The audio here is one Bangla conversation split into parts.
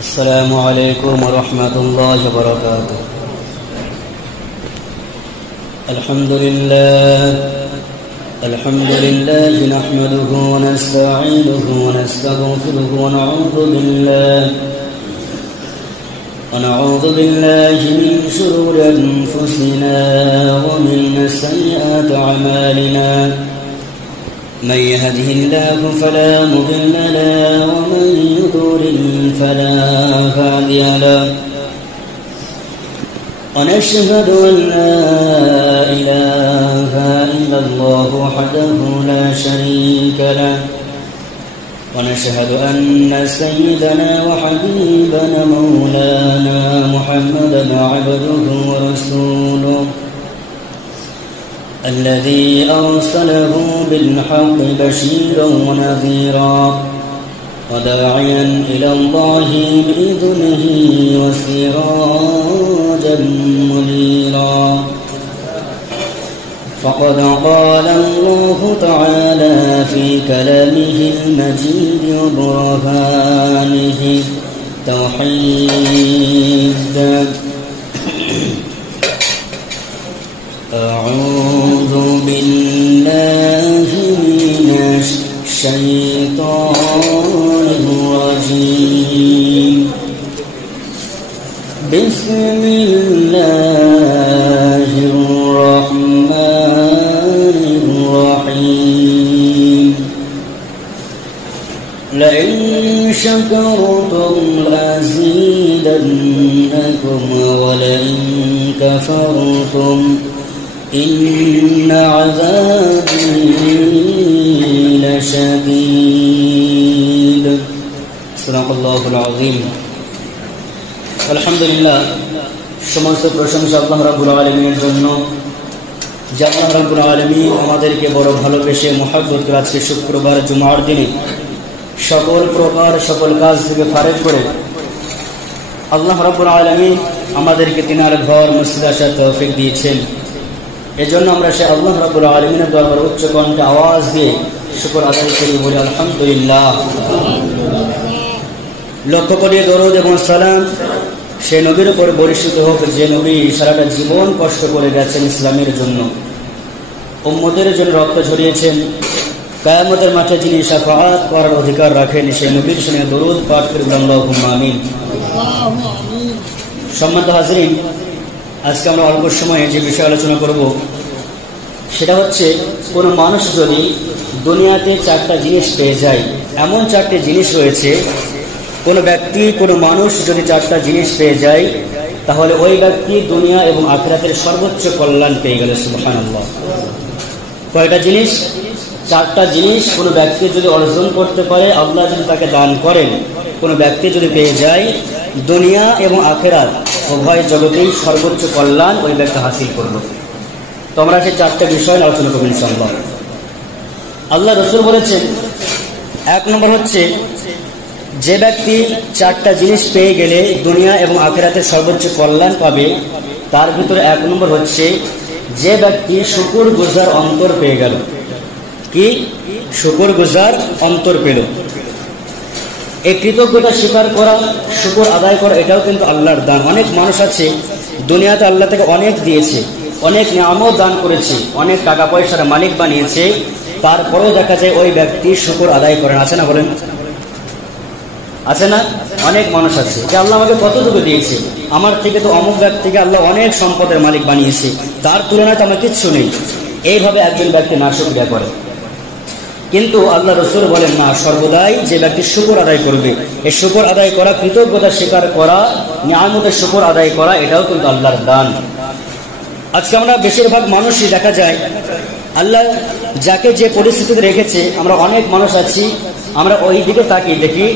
السلام عليكم ورحمة الله وبركاته. الحمد لله نحمده ونستعينه ونستغفره ونعوذ بالله من شرور أنفسنا ومن سيئات أعمالنا. من يهده الله فلا مضل له ومن يضلل فلا هادي له. ونشهد أن لا إله إلا الله وحده لا شريك له. ونشهد أن سيدنا وحبيبنا مولانا محمدا عبده ورسوله الذي أرسله بالحق بشيرا ونذيرا وداعيا إلى الله بإذنه وسراجا منيرا. فقد قال الله تعالى في كلامه المجيد وبرهانه التوحيد: أعوذ بالله من الشيطان الرجيم. بسم الله الرحمن الرحيم. لئن شكرتم لأزيدنكم ولئن كفرتم إن عذابي لشديد. صدق الله العظيم. আলহামদুলিল্লাহ, সমস্ত প্রশংসা আল্লাহ রাব্বুল আলামিনের জন্য, যে আল্লাহ রাব্বুল আলামিন আমাদেরকে বড় ভালোবেসে মহব্বত করে আজকে শুক্রবার জুমার দিনে সকল কাজ থেকে ফারেক করে আল্লাহ রাব্বুল আলামিন আমাদেরকে তিনার ঘর মসজিদে আসার তৌফিক দিয়েছেন। এজন্য আমরা সে আল্লাহ রাব্বুল আলামিনের দরবারে উচ্চ কণ্ঠে আওয়াজ দিয়ে শুকর আদায় করি, বলি আলহামদুলিল্লাহ। লক্ষ কোটি দরুদ এবং সালাম সে নবীর উপর বর্ষিত হোক, যে নবী সারাটা জীবন কষ্ট করে গেছেন ইসলামের জন্য, উম্মতের জন্য রক্ত ঝরিয়েছেন। কিয়ামতের মাঠে যিনি শাফাআত করার অধিকার রাখেন, সেই নবীর সঙ্গে দরুদ পাঠ করি, আল্লাহুম্মা আমিন। সম্মানিত হাজরিন, আজকে আমরা অল্প সময়ে যে বিষয় আলোচনা করব সেটা হচ্ছে, কোনো মানুষ যদি দুনিয়াতে চারটা জিনিস পেয়ে যায়, এমন চারটি জিনিস রয়েছে, কোনো ব্যক্তি কোনো মানুষ যদি চারটা জিনিস পেয়ে যায় তাহলে ওই ব্যক্তি দুনিয়া এবং আখিরাতের সর্বোচ্চ কল্যাণ পেয়ে গেল। সুবহানাল্লাহ। কয়টা জিনিস? চারটা জিনিস কোনো ব্যক্তি যদি অর্জন করতে পারে, আল্লাহ যদি তাকে দান করেন, কোনো ব্যক্তি যদি পেয়ে যায়, দুনিয়া এবং আখিরাত উভয় জগতেই সর্বোচ্চ কল্যাণ ওই ব্যক্তি হাসিল করলো। তো আমরা সেই চারটা বিষয় আলোচনা করব ইনশাআল্লাহ। আল্লাহ রাসূল বলেছেন, এক নম্বর হচ্ছে, যে ব্যক্তি চারটা জিনিস পেয়ে গেলে দুনিয়া এবং আখিরাতের সর্বোচ্চ কল্যাণ পাবে, তার ভিতরে এক নম্বর হচ্ছে, যে ব্যক্তি শুকর গুজার অন্তর পেয়ে গেল। কি? শুকর গুজার অন্তর পেল। এই কৃতজ্ঞতা স্বীকার করা, শুকর আদায় করা, এটাও কিন্তু আল্লাহর দান। অনেক মানুষ আছে দুনিয়াতে আল্লাহ থেকে অনেক দিয়েছে, অনেক নিয়ামত দান করেছে, অনেক টাকা পয়সার মালিক বানিয়েছে, তারপরেও দেখা যায় ওই ব্যক্তি শুকর আদায় করেন। আছে না? বলেন, আছে না? অনেক মানুষ আছে যে আল্লাহ আমাকে কতটুকু দিয়েছে, আমার থেকে তো অমুক ব্যক্তিকে আল্লাহ অনেক সম্পদের মালিক বানিয়েছে, তার তুলনায় তো আমার কিচ্ছু নেই। এইভাবে একজন ব্যক্তি নাশুকরিয়া করে। কিন্তু আল্লাহ রাসূল বলেন, না, সর্বদাই যে ব্যক্তি শুকর আদায় করবে, এই শুকর আদায় করা, কৃতজ্ঞতা স্বীকার করা, নিয়ামতের শুকর আদায় করা, এটাও কিন্তু আল্লাহর দান। আজকে আমরা বেশিরভাগ মানুষই দেখা যায় আল্লাহ যাকে যে পরিস্থিতিতে রেখেছে, আমরা অনেক মানুষ আছি, আমরা ওই দিকে তাকিয়ে দেখি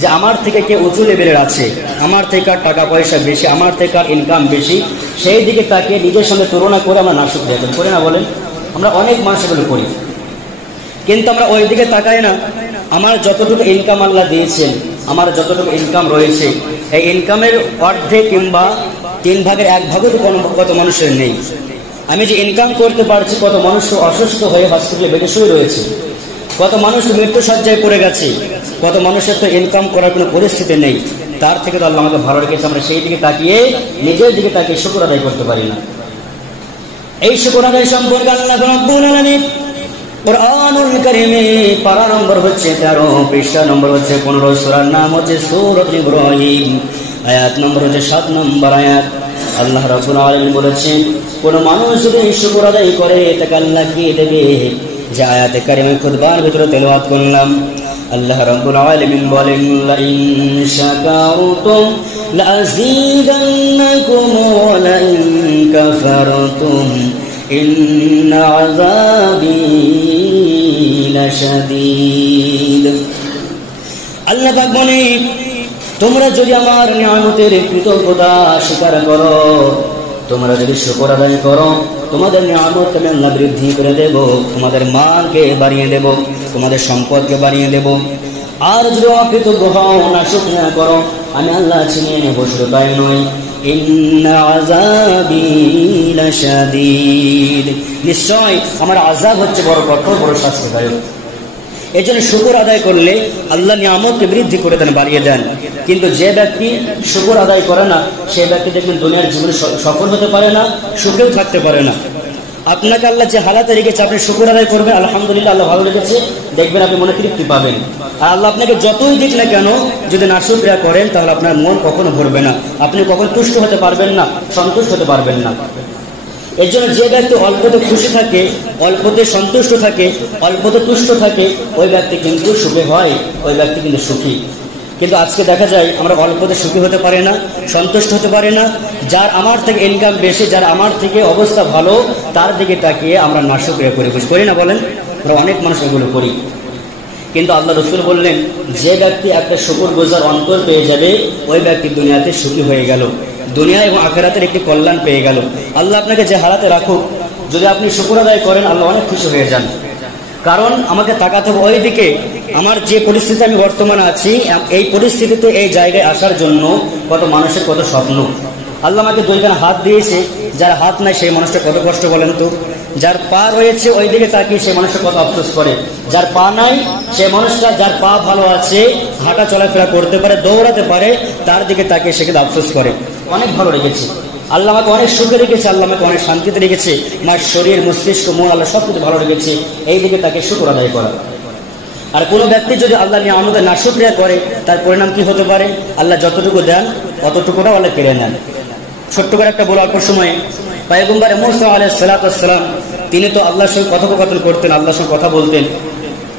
যে আমার থেকে কে উঁচু লেভেলের আছে, আমার থেকে আর টাকা পয়সা বেশি, আমার থেকে আর ইনকাম বেশি, সেই দিকে তাকিয়ে নিজের সঙ্গে তুলনা করে আমরা নাশুকরিয়া করি না? বলেন, আমরা অনেক মানুষ এগুলো করি। কিন্তু আমরা ওই দিকে তাকাই না, আমার যতটুকু ইনকাম আল্লাহ দিয়েছেন, আমার যতটুকু ইনকাম রয়েছে, এই ইনকামের অর্ধেক কিংবা 3 ভাগের 1 ভাগও তো কত মানুষের নেই। আমি যে ইনকাম করতে পারছি, কত মানুষ অসুস্থ হয়ে হসপিটালে বেডে শুয়ে রয়েছে, কত মানুষ মৃত্যু সজ্জায় পড়ে গেছে, কত মানুষের তো ইনকাম করার কোনো পরিস্থিতি নেই। তার থেকে তো আল্লাহ আমাকে ভালো রেখেছে, আমরা সেই দিকে তাকিয়ে নিজের দিকে তাকিয়ে শুকর আদায় করতে পারি না। এই শুকর আদায় সম্পর্কে আল্লাহ রাব্বুল আলামিন কুরআনুল কারীমে পারা নম্বর হচ্ছে 13, পৃষ্ঠা নম্বর হচ্ছে 15, সূরার নাম হচ্ছে সূরাত ইব্রাহিম, আয়াত নম্বর হচ্ছে 7 নম্বর আয়াত। আল্লাহ রাব্বুল আলামিন বলেছেন, কোন মানুষ যদি শুকর আদায় করে তাকে আল্লাহ কি দেবে? যে আয়াতে কারিমা খুতবার ভিতরে তেলাওয়াত করলাম, আল্লাহ রাব্বুল আলামিন বলেন, লা ইন শাকারতুম লাযীদান্নাকুম ওয়া লা ইন কাফারতুম ইন্না আযাবি লাশাদীদ। আল্লাহ পাক বলেন, তোমরা যদি আমার নিয়ামতের কৃতজ্ঞতা স্বীকার করো, তোমরা যদি শুকর আদায় করো, তোমাদের নিয়ামতকে আমি আল্লাহ বৃদ্ধি করে দেব, তোমাদের মালকে বাড়িয়ে দেব, তোমাদের সম্পদকে বাড়িয়ে দেব। আর যদি অকৃতজ্ঞ হও, নাশুকরিয়া করো, আমি আল্লাহ ছিনিয়ে নেব, শুধু তাই নয়, ইন্না আযাবি লাশাদীদ, নিশ্চয় আমার আযাব হচ্ছে বড় কঠোর, বড় শাস্তিদায়ক। এই জন্য শুকর আদায় করলে আল্লাহ নিয়ামতকে বৃদ্ধি করে দেন, বাড়িয়ে দেন। কিন্তু যে ব্যক্তি শুকর আদায় করে না, সে ব্যক্তি দেখবেন দুনিয়ার জীবনে সফল হতে পারে না, সুখেও থাকতে পারে না। আপনাকে আল্লাহ যে হালাতে রেখেছে, আপনি শুকর আদায় করবেন, আলহামদুলিল্লাহ আল্লাহ ভালো রেখেছে, দেখবেন আপনি মনে তৃপ্তি পাবেন। আর আল্লাহ আপনাকে যতই দিক না কেন, যদি নাশুকরিয়া করেন, তাহলে আপনার মন কখনো ভরবে না, আপনি কখনো তুষ্ট হতে পারবেন না, সন্তুষ্ট হতে পারবেন না। এর জন্য যে ব্যক্তি অল্পতে খুশি থাকে, অল্পতে সন্তুষ্ট থাকে, অল্পতে তুষ্ট থাকে, ওই ব্যক্তি কিন্তু সুখী হয়, ওই ব্যক্তি কিন্তু সুখী। কিন্তু আজকে দেখা যায় আমরা অল্পতে সুখী হতে পারি না, সন্তুষ্ট হতে পারি না। যার আমার থেকে ইনকাম বেশি, যার আমার থেকে অবস্থা ভালো, তার দিকে তাকিয়ে আমরা নাশুকরিয়া করি না বলেন? আমরা অনেক মানুষ এগুলো করি। কিন্তু আল্লাহ রাসূল বললেন, যে ব্যক্তি একটা শুকরগুজার অন্তর পেয়ে যাবে, ওই ব্যক্তি দুনিয়াতে সুখী হয়ে গেল, দুনিয়া এবং আখিরাতের একটি কল্যাণ পেয়ে গেল। আল্লাহ আপনাকে যে হালাতে রাখুক, যদি আপনি শুকর আদায় করেন, আল্লাহ অনেক খুশি হয়ে যান। কারণ আমাকে তাকাতে হবে ওই দিকে, আমার যে পরিস্থিতি আমি বর্তমানে আছি, এই পরিস্থিতিতে এই জায়গায় আসার জন্য কত মানুষের কত স্বপ্ন। আল্লাহ আমাকে দুইখানা হাত দিয়েছে, যার হাত নাই সেই মানুষটা কত কষ্ট বলেন তো। যার পা রয়েছে ওই দিকে তাকিয়ে সেই মানুষটা কত আফসোস করে। যার পা নাই সেই মানুষটা, যার পা ভালো আছে, হাঁটা চলাফেরা করতে পারে, দৌড়াতে পারে, তার দিকে তাকিয়ে সে কিন্তু আফসোস করে। অনেক ভালো রেখেছে আল্লাহ, আমাকে অনেক সুখে রেখেছে আল্লাহ, আমাকে অনেক শান্তিতে রেখেছে, আমার শরীর, মস্তিষ্ক, মন, আল্লাহ সবকিছু ভালো রেখেছে। এই দিকে তাকে শুকর আদায় করা। আর কোনো ব্যক্তি যদি আল্লাহ নিয়ামতে নাশুকরিয়া করে, তার পরিণাম কি হতে পারে? আল্লাহ যতটুকু দেন অতটুকুটাও আল্লাহ কেড়ে নেন। ছোট্ট করে একটা বড় অল্প সময়ে পয়গম্বর মুসা আলাইহিস সালাতু ওয়াস সালাম, তিনি তো আল্লাহর সঙ্গে কথোপকথন করতেন, আল্লাহর সঙ্গে কথা বলতেন।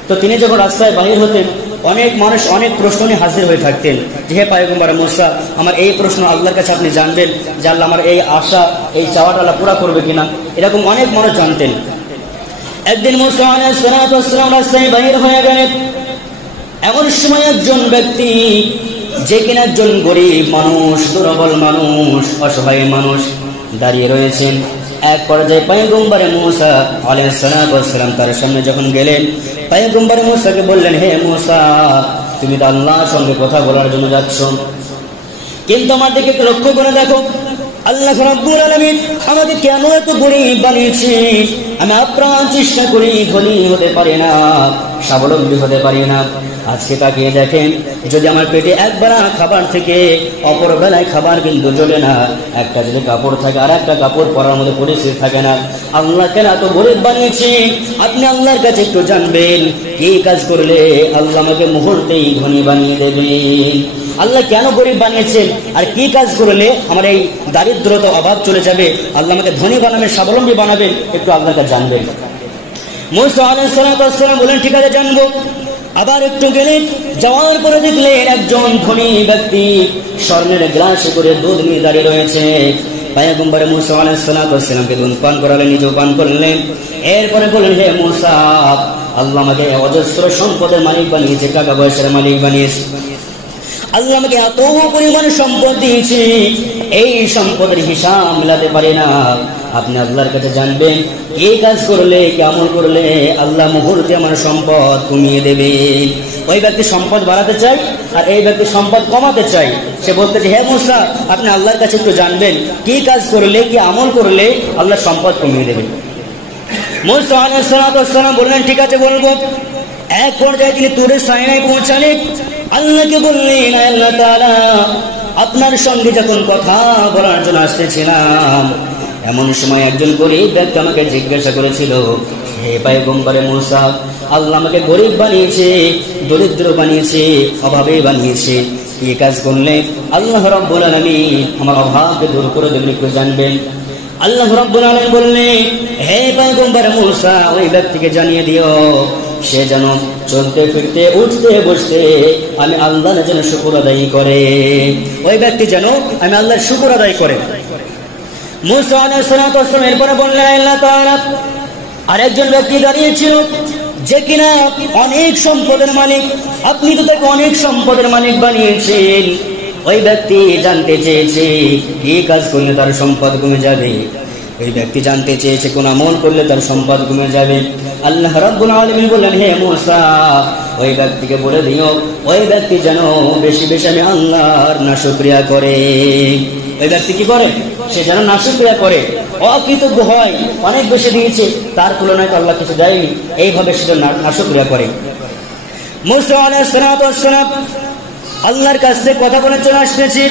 তো তিনি যখন রাস্তায় বাহির হতেন, অনেক মানুষ অনেক প্রশ্ন নিয়ে হাজির হয়ে থাকতেন, যে হে পয়গম্বর মুসা, আমার এই প্রশ্ন আল্লাহর কাছে আপনি জানবেন, যে আল্লাহ আমার এই আশা, এই চাওয়াটা আল্লাহ পুরা করবে কিনা, এরকম অনেক মানুষ জানতেন। একদিন মুসা আলাইহিস সালাতু ওয়াস সালাম রাস্তায় বাহির হয়ে গেলেন। এমন সময় একজন ব্যক্তি, যে কিনা একজন গরিব মানুষ, দুর্বল মানুষ, অসহায় মানুষ, দাঁড়িয়ে রয়েছেন। এক পর্যায়ে পয়গম্বর মুসা আলাইহিস সালাতু ওয়াস সালাম তার সামনে যখন গেলেন, পয়গম্বর মুসাকে বললেন, হে মুসা, তুমি তো আল্লাহর সঙ্গে কথা বলার জন্য যাচ্ছ, কিন্তু আমার দিকে একটু লক্ষ্য করে দেখো, আল্লাহ রাব্বুল আলামিন আমাকে কেন এত গরিব বানিয়েছে? আমি আপ্রাণ চেষ্টা করি, ধনী হতে পারি না, স্বাবলম্বী হতে পারি না। আজকে তাকিয়ে দেখেন, যদি আমার পেটে একবেলা খাবার থেকে অপর বেলায় খাবার কিন্তু জোটে না, একটা যদি কাপড় থাকে আর একটা কাপড় পরার মধ্যে পরিস্থিতি থাকে না, আল্লাহ কেন এত গরিব বানিয়েছে? আপনি আল্লাহর কাছে একটু জানবেন, কি কাজ করলে আল্লাহ আমাকে মুহূর্তেই ধনী বানিয়ে দেবেন। আল্লাহ কেন গরিব বানিয়েছেন, আর কি কাজ করলে আমার এই দারিদ্রতা, অভাব চলে যাবে, আল্লাহ আমাকে ধনী বানাবেন, স্বাবলম্বী বানাবেন, একটু আল্লাহর কাছে জানবেন। মুসা আলাইহিস সালাম বলেন, ঠিক আছে জানবো। আবার একটু গেলেন, যাওয়ার পরে দেখলেন একজন ধনী ব্যক্তি স্বর্ণের গ্লাসে করে দুধ নিয়ে দাঁড়িয়ে রয়েছে। পয়গম্বর মুসা আলাইহিস সালামকে দুধ পান করালেন, নিজেও পান করলেন। এরপরে বললেন, হে মুসা, আল্লাহ আমাকে অজস্র সম্পদের মালিক বানিয়েছে, টাকা পয়সার মালিক বানিয়েছে, আল্লাহ আমাকে এত পরিমাণ সম্পদ দিয়েছে, এই সম্পদের হিসাব মিলাতে পারি না। আপনি আল্লাহর কাছে জানবেন, এই কাজ করলে, কি আমল করলে আল্লাহ মুহূর্তে আমার সম্পদ কমিয়ে দেবেন। ওই ব্যক্তি সম্পদ বাড়াতে চাই, আর এই ব্যক্তি সম্পদ কমাতে চাই। সে বলতেছে, হে মুসা, আপনি আল্লাহর কাছে একটু জানবেন, কি কাজ করলে, কি আমল করলে আল্লাহ সম্পদ কমিয়ে দেবেন। মুসা আলাইহিস সালাম বললেন, ঠিক আছে বলবো। এক পর্যায়ে তিনি তুরে সাইনায় পৌঁছালেন, আল্লাহকে বললেন, আল্লাহ তাআলা, আপনার সঙ্গে যখন কথা বলার জন্য আসতেছিলাম, এমন সময় একজন গরিব ব্যক্তি আমাকে জিজ্ঞাসা করেছিল, হে পয়গম্বরে মূসা, আল্লাহ আমাকে গরিব বানিয়েছে, দরিদ্র বানিয়েছে, অভাবে বানিয়েছে, কি কাজ করলে আল্লাহ রাব্বুল আলামিন আমার অভাবকে দূর করে দেবেন একটু জানবেন। আল্লাহ রাব্বুল আলামিন বললেন, হে পয়গম্বর মূসা, ওই ব্যক্তিকে জানিয়ে দিও, সে যেন চলতে ফিরতে উঠতে বসতে আমি আল্লাহর জন্য শুকর আদায় করে। ওই ব্যক্তি যেন আমি আল্লাহর শুকর আদায় করে। মূসা আলাইহিস সালাতু ওয়াস সালাম এরপরে বললেন, আল্লাহ তাআলা, আরেকজন ব্যক্তি দাঁড়িয়েছিল যে কিনা অনেক সম্পদের মালিক, আপনি তো তাকে অনেক সম্পদের মালিক বানিয়েছেন। ওই ব্যক্তি জানতে চেয়েছে কি কাজ করলে তার সম্পদ কমে যাবে। ওই ব্যক্তি জানতে চেয়েছে কোন আমল করলে তার সম্পদ কমে যাবে। আল্লাহ রাব্বুল আলামিন বললেন, হে মূসা, ওই ব্যক্তিকে বলে দিও, ওই ব্যক্তি যেন বেশি বেশি আমি আল্লাহর নাশুকরিয়া করে। ওই ব্যক্তি কি করে? সে যেন নাশুকরিয়া করে, অকৃতজ্ঞ হয়, অনেক বেশি দিয়েছে, তার তুলনায় তো আল্লাহ কিছু দেয়নি, এইভাবে সে যেন নাশুকরিয়া করে। মূসা আলাইহিস সালাতু ওয়াস সালাম আল্লাহর কাছে কথা বলে চলে আসতেছে।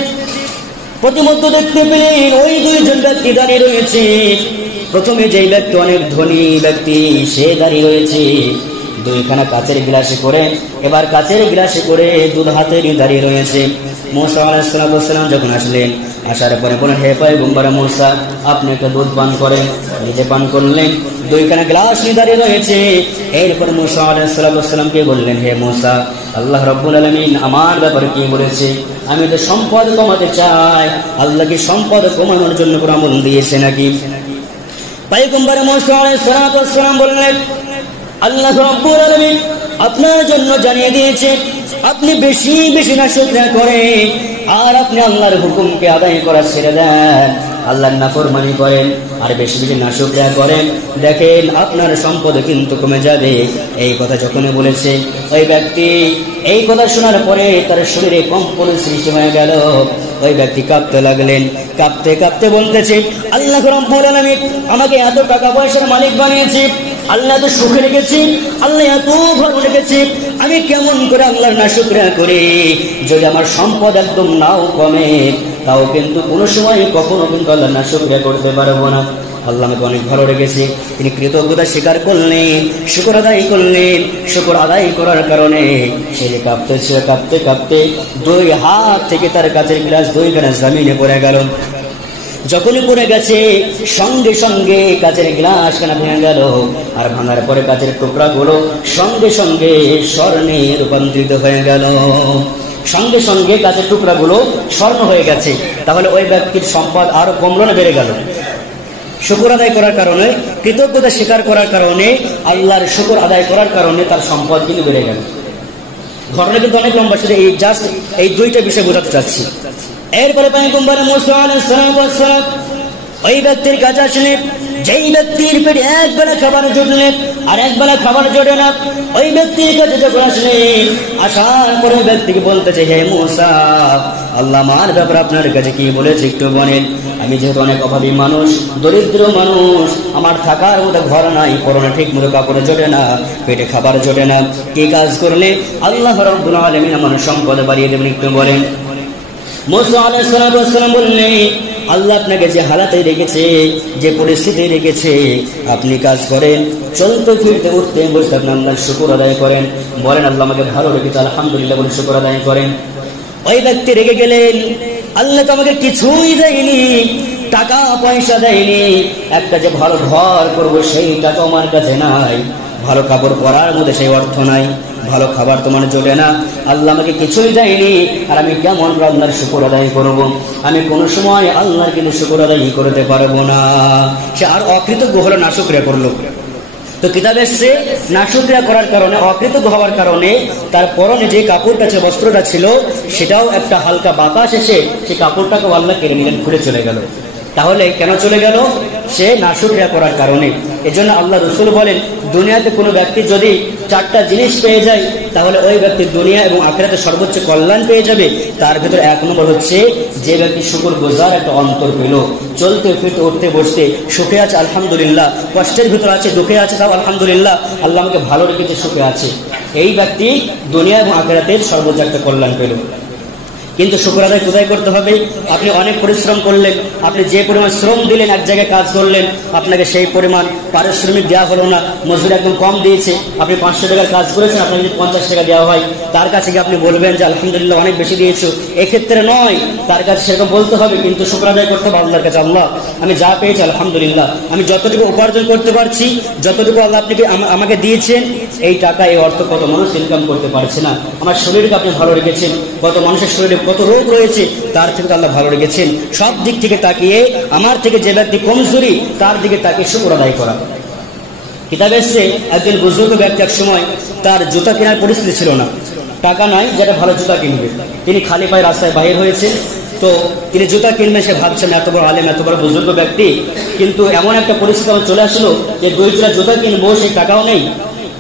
প্রতিমধ্যে দেখতে পেলেন ওই দুইজন ব্যক্তি দাঁড়িয়ে রয়েছে। প্রথমে যেই ব্যক্তি অনেক ধনী ব্যক্তি, সে দাঁড়িয়ে রয়েছে দুইখানা কাচের গ্লাসে করে, এবার কাচের গ্লাসে করে দুধ হাতে নিয়ে দাঁড়িয়ে রয়েছে। মূসা আলাইহিস সালাম যখন আসলেন, আসার পরে বলেন, হে পয়গম্বর মূসা, আপনি একটা দুধ পান করেন। নিজে পান করলেন, দুইখানা গ্লাস নিয়ে দাঁড়িয়ে রয়েছে। এরপর মূসা আলাইহিস সালামকে বললেন, হে মূসা, আল্লাহ রাব্বুল আলামিন আমার ব্যাপারে কি বলেছে? আমি তো সম্পদ কমাতে চাই, আল্লাহ কি সম্পদ কমানোর জন্য কোন আমল দিয়েছে নাকি? পয়গম্বর মূসা আলাইহিস সালাম বললেন, আল্লাহ রাব্বুল আলামিন আপনার জন্য জানিয়ে দিয়েছে, আপনি বেশি বেশি নাশুকরিয়া করেন, আর আপনি আল্লাহর হুকুমকে আদায় করা ছেড়ে দেন, আল্লাহর নাফরমানি করেন, আর বেশি বেশি নাশুকরিয়া করেন, দেখেন আপনার সম্পদ কিন্তু কমে যাবে। এই কথা যখনই বলেছে, ওই ব্যক্তি এই কথা শোনার পরে তার শরীরে কম্পন সৃষ্টি হয়ে গেল। ওই ব্যক্তি কাঁপতে লাগলেন, কাঁপতে কাঁপতে বলতেছে, আল্লাহ রাব্বুল আলামিন আমাকে এত টাকা পয়সার মালিক বানিয়েছে, আল্লাহ তো সুখে রেখেছি, আল্লাহ এত ভালো রেখেছি, আমি কেমন করে আল্লাহর নাশুকরিয়া করি? যদি আমার সম্পদ একদম নাও কমে, তাও কিন্তু কোনো সময় কখনো কিন্তু আল্লাহর নাশুকরিয়া করতে পারবো না। আল্লাহ আমাকে অনেক ভালো রেখেছে। তিনি কৃতজ্ঞতা স্বীকার করলেন, শুকর আদায় করলেন। শুকর আদায় করার কারণে সে যে কাঁপতেছে, কাঁপতে কাঁপতে দুই হাত থেকে তার কাছের গ্লাস দুইখানা জমিনে পড়ে গেল। যখনই পড়ে গেছে, সঙ্গে সঙ্গে কাচের গ্লাস খানা ভেঙে গেল, আর ভাঙার পরে কাচের টুকরাগুলো সঙ্গে সঙ্গে স্বর্ণে রূপান্তরিত হয়ে গেল। সঙ্গে সঙ্গে কাচের টুকরাগুলো স্বর্ণ হয়ে গেছে। তাহলে ওই ব্যক্তির সম্পদ আরো কমলো না বেড়ে গেল? শুকর আদায় করার কারণে, কৃতজ্ঞতা স্বীকার করার কারণে, আল্লাহর শুকর আদায় করার কারণে তার সম্পদ কিন্তু বেড়ে গেল। ঘটনা কিন্তু অনেক লম্বা, শুধু এই জাস্ট এই দুইটা বিষয় বোঝাতে চাচ্ছি। এরপরে পয়গম্বর মূসা আলাইহিস সালাম ওই ব্যক্তির কাছে আসলেন, যেই ব্যক্তির পেটে একবেলা খাবার জুটলে আর একবেলা খাবার জোটে না, ওই ব্যক্তির কাছে যখন আসলেন, আসার পরে ব্যক্তিকে বলতেছে, হে মূসা, আল্লাহ আমার ব্যাপারে আপনার কাছে কি বলেছে একটু বলেন। আমি যেহেতু অনেক অভাবী মানুষ, দরিদ্র মানুষ, আমার থাকার মতো ঘর নাই, পরনে ঠিক মতো কাপড় জোটে না, পেটে খাবার জোটে না, কি কাজ করলে আল্লাহ রাব্বুল আলামিন আমার সম্পদ বাড়িয়ে দেবেন একটু বলেন। মূসা আলাইহিস সালাম বললেন, আল্লাহ আপনাকে যে হালাতে রেখেছে, যে পরিস্থিতি রেখেছে, আপনি কাজ করেন, চলতে ফিরতে উঠতে বসতে আপনি আল্লাহর শুকর আদায় করেন, বলেন আল্লাহ আমাকে ভালো রেখেছে, আলহামদুলিল্লাহ বলে শুকর আদায় করেন। ওই ব্যক্তি রেগে গেলেন, আল্লাহ তো আমাকে কিছুই দেয়নি, টাকা পয়সা দেয়নি, একটা যে ভালো ঘর করবো সেই টাকা আমার কাছে নাই, ভালো কাপড় পরার মধ্যে সেই অর্থ নাই, ভালো খাবার তোমার জোটে না, আল্লাহ আমাকে কিছুই দেয়নি, আর আমি কেমন আল্লাহর শুকর আদায় করব? আমি কোনো সময় আল্লাহর কিন্তু শুকর আদায় করতে পারবো না। সে আর অকৃতজ্ঞ হলো, নাশুকরিয়া করলো। তো কিতাবে এসেছে, নাশুকরিয়া করার কারণে, অকৃতজ্ঞ হওয়ার কারণে তার পরনে যে কাপড়টা ছিল, বস্ত্রটা ছিল, সেটাও একটা হালকা বাতাস এসে সেই কাপড়টাকে আল্লাহ কেড়ে নিলেন, খুলে চলে গেল। তাহলে কেন চলে গেল? সে নাশুকরিয়া করার কারণে। এজন্য আল্লাহ রাসূল বলেন, দুনিয়াতে কোনো ব্যক্তি যদি 4টা জিনিস পেয়ে যায় তাহলে ওই ব্যক্তি দুনিয়া এবং আখিরাতে সর্বোচ্চ কল্যাণ পেয়ে যাবে। তার ভিতরে 1 নম্বর হচ্ছে যে ব্যক্তি শুকরগুজার একটা অন্তর পেল, চলতে ফিরতে উঠতে বসতে সুখে আছে আলহামদুলিল্লাহ, কষ্টের ভিতরে আছে, দুঃখে আছে তাও আলহামদুলিল্লাহ, আল্লাহ আমাকে ভালো রেখেছে, সুখে আছে, এই ব্যক্তি দুনিয়া এবং আখিরাতের সর্বোচ্চ একটা কল্যাণ পেল। কিন্তু শুকর আদায় কোথায় করতে হবে? আপনি অনেক পরিশ্রম করলেন, আপনি যে পরিমাণ শ্রম দিলেন, এক জায়গায় কাজ করলেন, আপনাকে সেই পরিমাণ পারিশ্রমিক দেওয়া হলো না, মজুরি একদম কম দিয়েছে, আপনি 500 টাকার কাজ করেছেন, আপনাকে যদি 50 টাকা দেওয়া হয়, তার কাছে গিয়ে আপনি বলবেন যে আলহামদুলিল্লাহ অনেক বেশি দিয়েছো? এক্ষেত্রে নয়, তার কাছে সেরকম বলতে হবে, কিন্তু শুকর আদায় করতে হবে আল্লাহর কাছে। আল্লাহ, আমি যা পেয়েছি আলহামদুলিল্লাহ, আমি যতটুকু উপার্জন করতে পারছি, যতটুকু আল্লাহ আপনি আমাকে দিয়েছেন, এই টাকা এই অর্থ কত মানুষ ইনকাম করতে পারছে না। আমার শরীরকে আপনি ভালো রেখেছেন, কত মানুষের শরীরে কত রোগ রয়েছে, তার থেকে আল্লাহ ভালো রেখেছেন। সব দিক থেকে তাকিয়ে আমার থেকে যে ব্যক্তি কমজোরি, তার দিকে তাকিয়ে শুকর আদায় করা। কিতাবে এসেছে একজন বুজুর্গ ব্যক্তি এক সময় তার জুতা কেনার পরিস্থিতি ছিল না, টাকা নাই যেটা ভালো জুতা কিনবে, তিনি খালি পায়ে রাস্তায় বাইর হয়েছে। তো তিনি জুতা কিনবেন, সে ভাবছেন এত বড় আলেম, এত বড় বুজুর্গ ব্যক্তি, কিন্তু এমন একটা পরিস্থিতি আমার চলে আসলো যে 2 জোড়া জুতা কিনবো, সেই টাকাও নেই।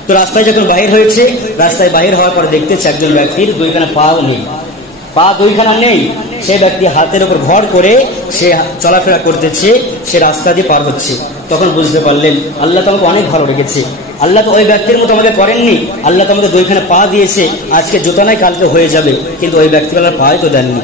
তো রাস্তায় যখন বাহির হয়েছে, রাস্তায় বাহির হওয়ার পর দেখতেছে একজন ব্যক্তির 2খানা পাও নেই, পা 2খানা নেই। সে ব্যক্তি হাতের উপর ভর করে সে চলাফেরা করতেছে, সে রাস্তা দিয়ে পার হচ্ছে। তখন বুঝতে পারলেন আল্লাহ তো আমাকে অনেক ভালো রেখেছে, আল্লাহ তো ওই ব্যক্তির মতো আমাকে করেননি, আল্লাহ তো আমাকে 2খানা পা দিয়েছে, আজকে জুতা নাই কালকে হয়ে যাবে, কিন্তু ওই ব্যক্তি আল্লাহর পায়ে তো দেননি।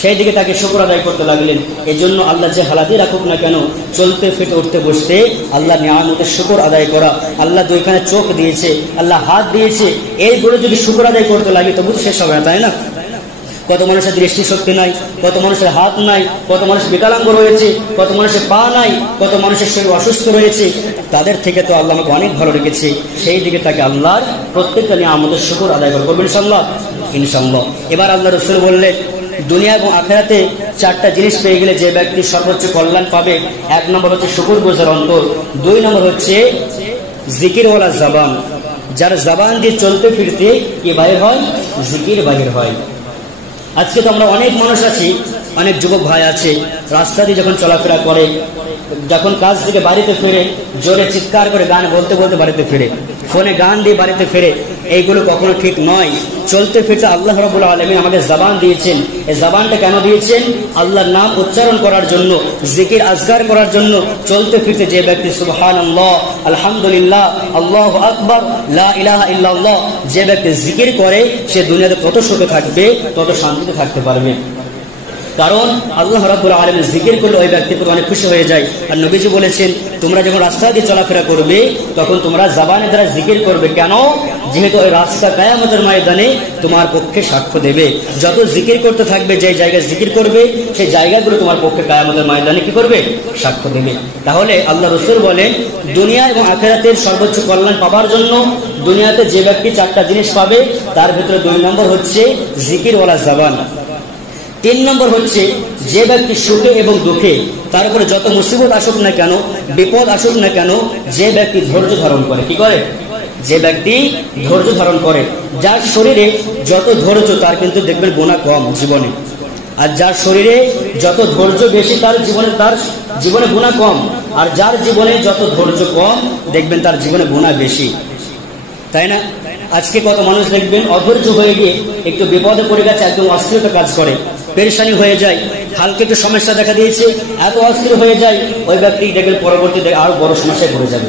সেই দিকে তাকে শুকর আদায় করতে লাগলেন। এই জন্য আল্লাহ যে হালাতেই রাখুক না কেন, চলতে ফিরতে উঠতে বসতে আল্লাহ নিয়ামতের শুকর আদায় করা। আল্লাহ 2খানা চোখ দিয়েছে, আল্লাহ হাত দিয়েছে, এইগুলো যদি শুকর আদায় করতে লাগে তবু তো শেষ হবে না, তাই না? কত মানুষের দৃষ্টিশক্তি নাই, কত মানুষের হাত নাই, কত মানুষ বিকলাঙ্গ রয়েছে, কত মানুষের পা নাই, কত মানুষের শরীর অসুস্থ রয়েছে, তাদের থেকে তো আল্লাহ আমাকে অনেক ভালো রেখেছে। সেই দিকে তাকে আল্লাহর প্রত্যেকটা নিয়ামতের শুকর আদায় করবেন ইনশাআল্লাহ, ইনশাআল্লাহ। এবার আল্লাহ রাসূল বললেন, দুনিয়া এবং আখিরাতে 4টা জিনিস পেয়ে গেলে যে ব্যক্তি সর্বোচ্চ কল্যাণ পাবে, 1 নম্বর হচ্ছে শুকরগুজার অন্তর, 2 নম্বর হচ্ছে জিকিরওয়ালা জবান, যার জবান দিয়ে চলতে ফিরতে কি বাহির হয়? জিকির বাহির হয়। আজকে তো আমরা অনেক মানুষ আছি, অনেক যুবক ভাই আছে, রাস্তা দিয়ে যখন চলাফেরা করে, যখন কাজ থেকে বাড়িতে ফিরে জোরে চিৎকার করে গান বলতে বলতে বাড়িতে ফিরে, ফোনে গান দিয়ে বাড়িতে ফিরে, এইগুলো কখনো ঠিক নয়। চলতে ফিরতে আল্লাহ রাব্বুল আলামিন আমাদের জবান দিয়েছেন। এই জবানটা কেন দিয়েছেন? আল্লাহর নাম উচ্চারণ করার জন্য, জিকির আজকার করার জন্য। চলতে ফিরতে যে ব্যক্তি সুবহানাল্লাহ, আলহামদুলিল্লাহ, আল্লাহু আকবার, লা ইলাহা ইল্লাল্লাহ, যে ব্যক্তি জিকির করে, সে দুনিয়াতে কত সুখে থাকবে, তত শান্তিতে থাকতে পারবে। কারণ আল্লাহ রাব্বুল আলামিন জিকির করলে ওই ব্যক্তির প্রতি অনেক খুশি হয়ে যায়। আর নবীজি বলেছেন, তোমরা যখন রাস্তা দিয়ে চলাফেরা করবে তখন তোমরা জবানের দ্বারা জিকির করবে। কেন? যেহেতু ওই রাস্তা কিয়ামতের ময়দানে তোমার পক্ষে সাক্ষ্য দেবে। যত জিকির করতে থাকবে, যে জায়গায় জিকির করবে, সেই জায়গাগুলো তোমার পক্ষে কিয়ামতের ময়দানে কি করবে? সাক্ষ্য দেবে। তাহলে আল্লাহ রাসূল বলেন, দুনিয়া এবং আখিরাতের সর্বোচ্চ কল্যাণ পাবার জন্য দুনিয়াতে যে ব্যক্তি 4টা জিনিস পাবে, তার ভিতরে 2 নম্বর হচ্ছে জিকিরওয়ালা জবান। 3 নম্বর হচ্ছে যে ব্যক্তি সুখে এবং দুঃখে, তার উপরে যত মুসিবত আসুক না কেন, বিপদ আসুক না কেন, যে ব্যক্তি ধৈর্য ধারণ করে। কি করে? যে ব্যক্তি ধৈর্য ধারণ করে। যার শরীরে যত ধৈর্য, তার কিন্তু দেখবেন গুনাহ কম জীবনে। আর যার শরীরে যত ধৈর্য বেশি, তার জীবনে গুনাহ কম। আর যার জীবনে যত ধৈর্য কম, দেখবেন তার জীবনে গুনাহ বেশি, তাই না? আজকে কত মানুষ দেখবেন অধৈর্য হয়ে গিয়ে একটু বিপদে পড়ে গেছে, একদম অস্থিরতা কাজ করে, পেরেশানি হয়ে যায়, হালকা একটু সমস্যা দেখা দিয়েছে, এত অস্থির হয়ে যায়, ওই ব্যক্তি দেখবেন পরবর্তীতে আরো বড় সমস্যায় পড়ে যাবে।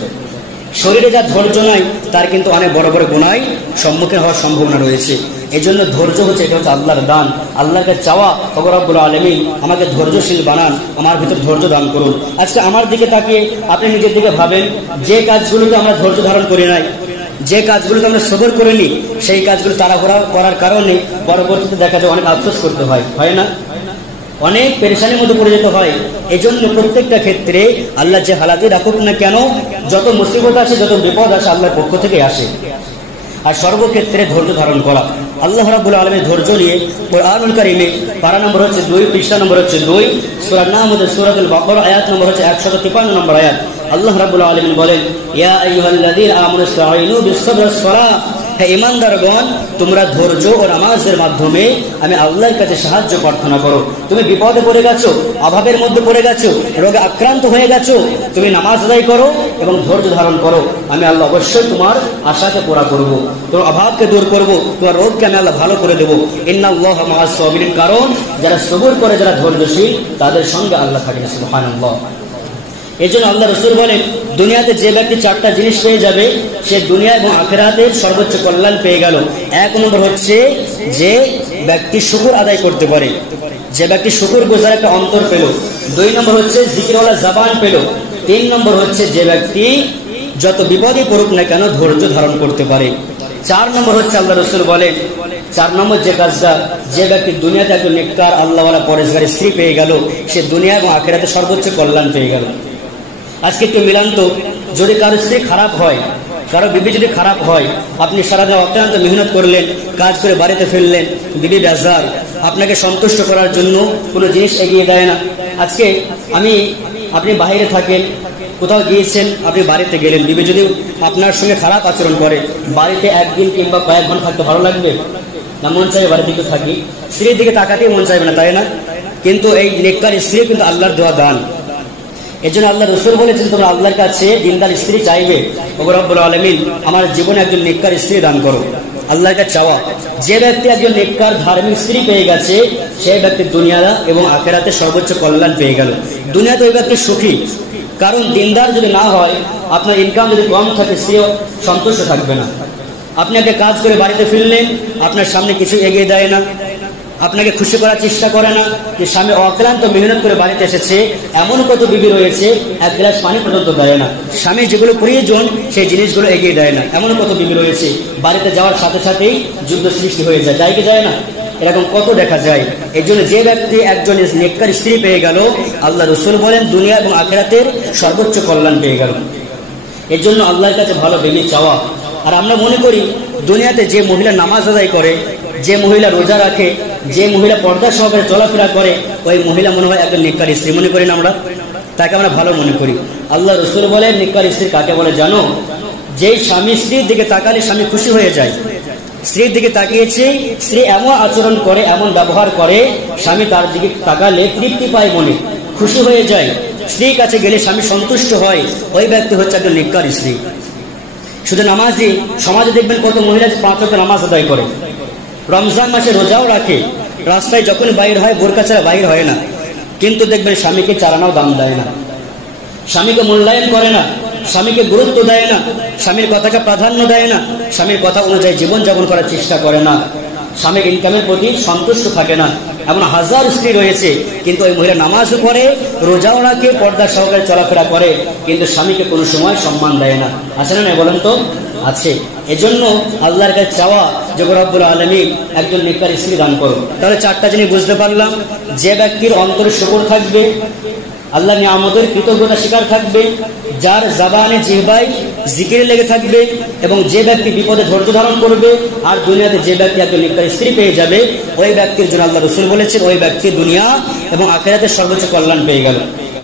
শরীরে যা ধৈর্য নাই, তার কিন্তু অনেক বড় বড় গুনায় সম্মুখীন হওয়ার সম্ভাবনা রয়েছে। এই জন্য ধৈর্য হচ্ছে, এটা হচ্ছে আল্লাহর দান, আল্লাহকে চাওয়া, ওগো রব্বুল আলামিন আমাকে ধৈর্যশীল বানান, আমার ভিতর ধৈর্য দান করুন। আজকে আমার দিকে তাকিয়ে আপনি নিজের দিকে ভাবেন, যে কাজগুলোতে আমরা ধৈর্য ধারণ করি নাই, যে কাজগুলোতে আমরা সবর করিনি, সেই কাজগুলো তাড়াহুড়া করার কারণে পরবর্তীতে দেখা যায় অনেক আফসোস করতে হয়, হয় না? অনেক পেরেশানির মধ্যে পড়ে যেতে হয়। এই জন্য প্রত্যেকটা ক্ষেত্রে আল্লাহ যে হালাতে রাখুক না কেন, যত মুসিবত আসে, যত বিপদ আসে, আল্লাহর পক্ষ থেকে আসে। আর সর্বক্ষেত্রে ধৈর্য ধারণ করা। আল্লাহ রাব্বুল আলামিন ধৈর্য নিয়ে কুরআনুল কারীমে পারা নম্বর হচ্ছে 2, পৃষ্ঠা নম্বর হচ্ছে 2, সূরার নাম হচ্ছে সূরাতুল বাকারা, আয়াত নম্বর হচ্ছে 153 নম্বর আয়াত। আল্লাহ রাব্বুল আলামিন বলেন, ইয়া আইয়ুহাল্লাযীনা আমানু ইসতাঈনু বিস-সাবরি ওয়াস-সালাহ, হে ঈমানদারগণ, তোমরা ধৈর্য ও নামাজের মাধ্যমে আমি আল্লাহর কাছে সাহায্য প্রার্থনা করো। তুমি বিপদে পড়ে গেছো, অভাবের মধ্যে পড়ে গেছো, রোগে আক্রান্ত হয়ে গেছো, তুমি নামাজ আদায় করো এবং ধৈর্য ধারণ করো। আমি আল্লাহ অবশ্যই তোমার আশাকে পুরা করব, তোমার অভাবকে দূর করব, তোমার রোগকে আমি আল্লাহ ভালো করে দেবো। ইন্নাল্লাহা মাআস সাবিরিন, কারণ যারা সবর করে, যারা ধৈর্যশীল, তাদের সঙ্গে আল্লাহ থাকেন। সুবহানাল্লাহ। এই জন্য আল্লাহ রাসূল বলেন, দুনিয়াতে যে ব্যক্তি চারটা জিনিস পেয়ে যাবে, সে দুনিয়া এবং আখিরাতের সর্বোচ্চ কল্যাণ পেয়ে গেল। এক নম্বর হচ্ছে যে ব্যক্তি শুকর আদায় করতে পারে, যে ব্যক্তি শুকর গুজার একটা অন্তর পেল। দুই নম্বর হচ্ছে জিকিরওয়ালা জবান পেল। তিন নম্বর হচ্ছে যে ব্যক্তি যত বিপদে পড়ুক না কেন ধৈর্য ধারণ করতে পারে। চার নম্বর হচ্ছে আল্লাহ রাসূল বলেন, চার নম্বর যে কাজটা, যে ব্যক্তি দুনিয়াতে একজন নেককার আল্লাহওয়ালা পরেশগারী স্ত্রী পেয়ে গেল, সে দুনিয়া এবং আখিরাতে সর্বোচ্চ কল্যাণ পেয়ে গেল। আজকে একটু মিলান তো, যদি কারো স্ত্রী খারাপ হয়, কারো বিবি যদি খারাপ হয়, আপনি সারাদিন অক্লান্ত মেহনত করলেন, কাজ করে বাড়িতে ফিরলেন, বিবি বেজার, আপনাকে সন্তুষ্ট করার জন্য কোনো জিনিস এগিয়ে দেয় না। আজকে আপনি বাইরে থাকেন, কোথাও গিয়েছেন, আপনি বাড়িতে গেলেন, বিবি যদি আপনার সঙ্গে খারাপ আচরণ করে, বাড়িতে একদিন কিংবা কয়েক ঘন্টা থাকতে ভালো লাগবে না? মন চাইবে বাড়িতে একটু থাকি, স্ত্রীর দিকে তাকাতেই মন চাইবে না, তাই না? কিন্তু এই নেককার স্ত্রী কিন্তু আল্লাহর দেওয়া দান। এই জন্য আল্লাহ রাসূল বলেছেন, তোমরা আল্লাহর কাছে দিনদার স্ত্রী চাইবে, ওগো রব্বুল আলামিন আমার জীবনে একজন নেককার স্ত্রী দান করো। আল্লাহর কাছে চাওয়া। যে ব্যক্তি একজন নেককার ধার্মিক স্ত্রী পেয়ে গেছে, সেই ব্যক্তি দুনিয়া এবং আখিরাতে সর্বোচ্চ কল্যাণ পেয়ে গেল। দুনিয়াতে ওই ব্যক্তি সুখী, কারণ দিনদার যদি না হয়, আপনার ইনকাম যদি কম থাকে, স্ত্রীও সন্তুষ্ট থাকবে না। আপনি একটা কাজ করে বাড়িতে ফিরলেন, আপনার সামনে কিছু এগিয়ে দেয় না, আপনাকে খুশি করার চেষ্টা করে না, যে স্বামী অক্লান্ত মেহনত করে বাড়িতে এসেছে। এমন কত বিবি রয়েছে, এক গ্লাস পানি পর্যন্ত দেয় না, স্বামী যেগুলো প্রয়োজন সেই জিনিসগুলো এগিয়ে দেয় না। এমন কত বিবি রয়েছে, বাড়িতে যাওয়ার সাথে সাথেই যুদ্ধ সৃষ্টি হয়ে যায়, যায় কি যায় না? এরকম কত দেখা যায়। এই জন্য যে ব্যক্তি একজন নেককার স্ত্রী পেয়ে গেল, আল্লাহ রাসূল বলেন দুনিয়া এবং আখিরাতের সর্বোচ্চ কল্যাণ পেয়ে গেল। এর জন্য আল্লাহর কাছে ভালো বিবি চাওয়া। আর আমরা মনে করি দুনিয়াতে যে মহিলা নামাজ আদায় করে, যে মহিলা রোজা রাখে, যে মহিলা পর্দা সহকারে চলাফেরা করে, ওই মহিলা মনে হয় একজন নেককার স্ত্রী মনে করি না আমরা, তাকে আমরা ভালো মনে করি। আল্লাহ রাসূল বলে নেককার স্ত্রী কাকে বলে জানো? যেই স্বামী স্ত্রীর দিকে তাকালে স্বামী খুশি হয়ে যায়, স্ত্রীর দিকে তাকিয়েছে, স্ত্রী এমন আচরণ করে, এমন ব্যবহার করে, স্বামী তার দিকে তাকালে তৃপ্তি পায়, মনে খুশি হয়ে যায়, স্ত্রীর কাছে গেলে স্বামী সন্তুষ্ট হয়, ওই ব্যক্তি হচ্ছে একজন নেককার স্ত্রী। শুধু নামাজি সমাজে দেখবেন কত মহিলা 5 ওয়াক্ত নামাজ আদায় করে, রমজান মাসে রোজাও রাখে, রাস্তায় যখন বাইর হয় বোরকা ছাড়া বাইর হয় না, কিন্তু দেখবেন স্বামীকে চালানোও দাম দেয় না, স্বামীকে মূল্যায়ন করে না, স্বামীকে গুরুত্ব দেয় না, স্বামীর কথাকে প্রাধান্য দেয় না, স্বামীর কথা অনুযায়ী জীবনযাপন করার চেষ্টা করে না, স্বামীর ইনকামের প্রতি সন্তুষ্ট থাকে না। এমন হাজার স্ত্রী রয়েছে, কিন্তু ওই মহিলা নামাজও পড়ে, রোজাও রাখে, পর্দা সহকারে চলাফেরা করে, কিন্তু স্বামীকে কোনো সময় সম্মান দেয় না। আছে না না বলেন তো? আছে। এজন্য আল্লাহর কাছে চাওয়া যে রব্বুল আলামিন একজন নেককার স্ত্রী দান করো। তাহলে চারটা জিনিস বুঝতে পারলাম। যে ব্যক্তির অন্তরে শুকর থাকবে, আল্লাহ নিয়ামতের কৃতজ্ঞতা স্বীকার থাকবে, যার জবানে জিহ্বায় জিকিরে লেগে থাকবে, এবং যে ব্যক্তি বিপদে ধৈর্য ধারণ করবে, আর দুনিয়াতে যে ব্যক্তি একজন নেককার স্ত্রী পেয়ে যাবে, ওই ব্যক্তির জন্য আল্লাহ রাসূল বলেছেন ওই ব্যক্তি দুনিয়া এবং আখিরাতের সর্বোচ্চ কল্যাণ পেয়ে গেল।